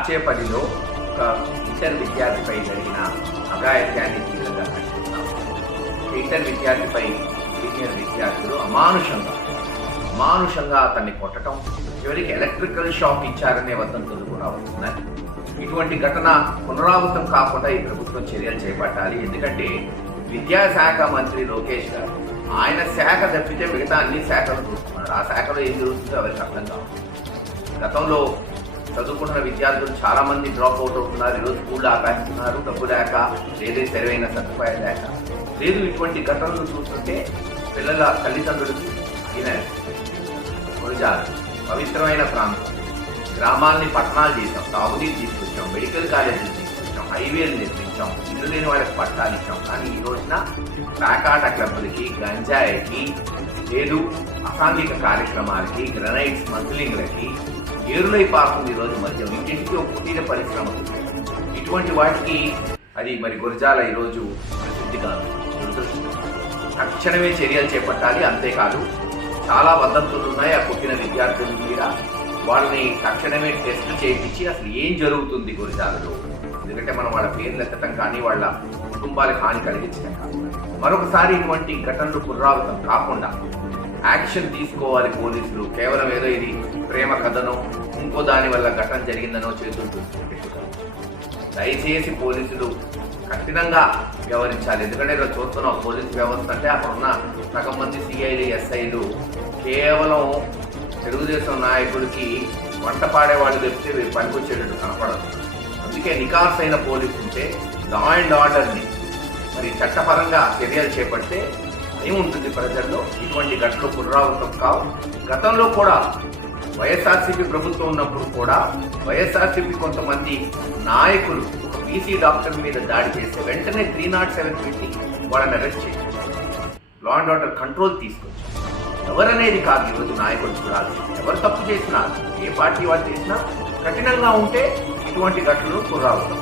దాచేపల్లిలో ఒక ఇంటర్ విద్యార్థిపై జరిగిన అఘాయిత్యాన్ని తీవ్రంగా ఖండిస్తున్నాం. ఇంటర్ విద్యార్థిపై సీనియర్ విద్యార్థులు అమానుషంగా అతన్ని కొట్టడం, చివరికి ఎలక్ట్రికల్ షాక్ ఇచ్చారనే వదంతులు కూడా వస్తున్నాయి. ఇటువంటి ఘటన పునరావృతం కాకుండా ఈ ప్రభుత్వం చర్యలు చేపట్టాలి. ఎందుకంటే విద్యాశాఖ మంత్రి లోకేష్ గారు ఆయన శాఖ తప్పితే మిగతా అన్ని శాఖలు చూస్తున్నారు. ఆ శాఖలో ఏం జరుగుతుందో ఎవరికి అర్థం కాదు. గతంలో చదువుకుంటున్న విద్యార్థులు చాలా మంది డ్రాప్ అవుట్ అవుతున్నారు. ఈరోజు స్కూళ్ళు ఆపేస్తున్నారు, డబ్బు లేక, లేదే సరైన సదుపాయం లేక. లేదు ఇటువంటి ఘటనలు చూస్తుంటే పిల్లల తల్లిదండ్రులకి గురిజాలు పవిత్రమైన ప్రాంతం, గ్రామాలని పట్టణాలు చేసాం, తాగునీరు తీసుకొచ్చాం, మెడికల్ కాలేజీలు తీసుకొచ్చాం, హైవేలు నిర్మించాం, ఇల్లు లేని వాళ్ళకి పట్టాలు ఇచ్చాం. కానీ ఈ రోజున ప్యాకాట క్లబ్లకి, గంజాయికి, లేదు అసాంఘిక కార్యక్రమాలకి, గ్రనైట్ స్మగ్లింగ్లకి ఏరులై పారుతుంది. ఈరోజు మధ్య ఇంటింటికి ఒక కుటీర పరిశ్రమ. ఇటువంటి వాటికి అది మరి గురజాల ఈరోజు ప్రసిద్ధి కాదు. తక్షణమే చర్యలు చేపట్టాలి. అంతేకాదు చాలా వదంతులు ఉన్నాయి ఆ పుట్టిన విద్యార్థుల మీద. వాళ్ళని తక్షణమే టెస్టులు చేయించి అసలు ఏం జరుగుతుంది గురజాలలో, ఎందుకంటే మనం వాళ్ళ పేర్లు ఎత్తడం కానీ వాళ్ళ కుటుంబాలకు హాని కలిగించడం కాదు. మరొకసారి ఇటువంటి ఘటనలు పునరావృతం కాకుండా యాక్షన్ తీసుకోవాలి పోలీసులు. కేవలం ఏదో ఇది ప్రేమ కథనో ఇంకో దాని వల్ల ఘటన జరిగిందనో చేతులు దయచేసి పోలీసులు కఠినంగా వ్యవహరించాలి. ఎందుకంటే ఇలా చూస్తున్నాం పోలీసు వ్యవస్థ అంటే అక్కడ ఉన్న సగం మంది సిఐలు, ఎస్ఐలు కేవలం తెలుగుదేశం నాయకుడికి వంట పాడేవాళ్ళు చెప్తే పనికొచ్చేటట్టు కనపడదు. అందుకే నికాసైన పోలీసు ఉంటే లా అండ్ ఆర్డర్ని మరి చట్టపరంగా చర్యలు చేపడితే ఏముంటుంది ప్రజల్లో. ఇటువంటి ఘటనలు పునరావృతం కావు. గతంలో కూడా వైఎస్ఆర్సీపీ ప్రభుత్వం ఉన్నప్పుడు కూడా వైఎస్ఆర్సీపీ కొంతమంది నాయకులు ఒక బీసీ డాక్టర్ మీద దాడి చేస్తే వెంటనే 307 పెట్టి వాళ్ళని అరెస్ట్ చేశారు. లా అండ్ ఆర్డర్ కంట్రోల్ తీసుకొచ్చారు. ఎవరనేది కాదు ఈరోజు నాయకులు చూడాలి. ఎవరు తప్పు చేసినా, ఏ పార్టీ వాళ్ళు చేసినా కఠినంగా ఉంటే ఇటువంటి ఘటనలు పునరావృతం.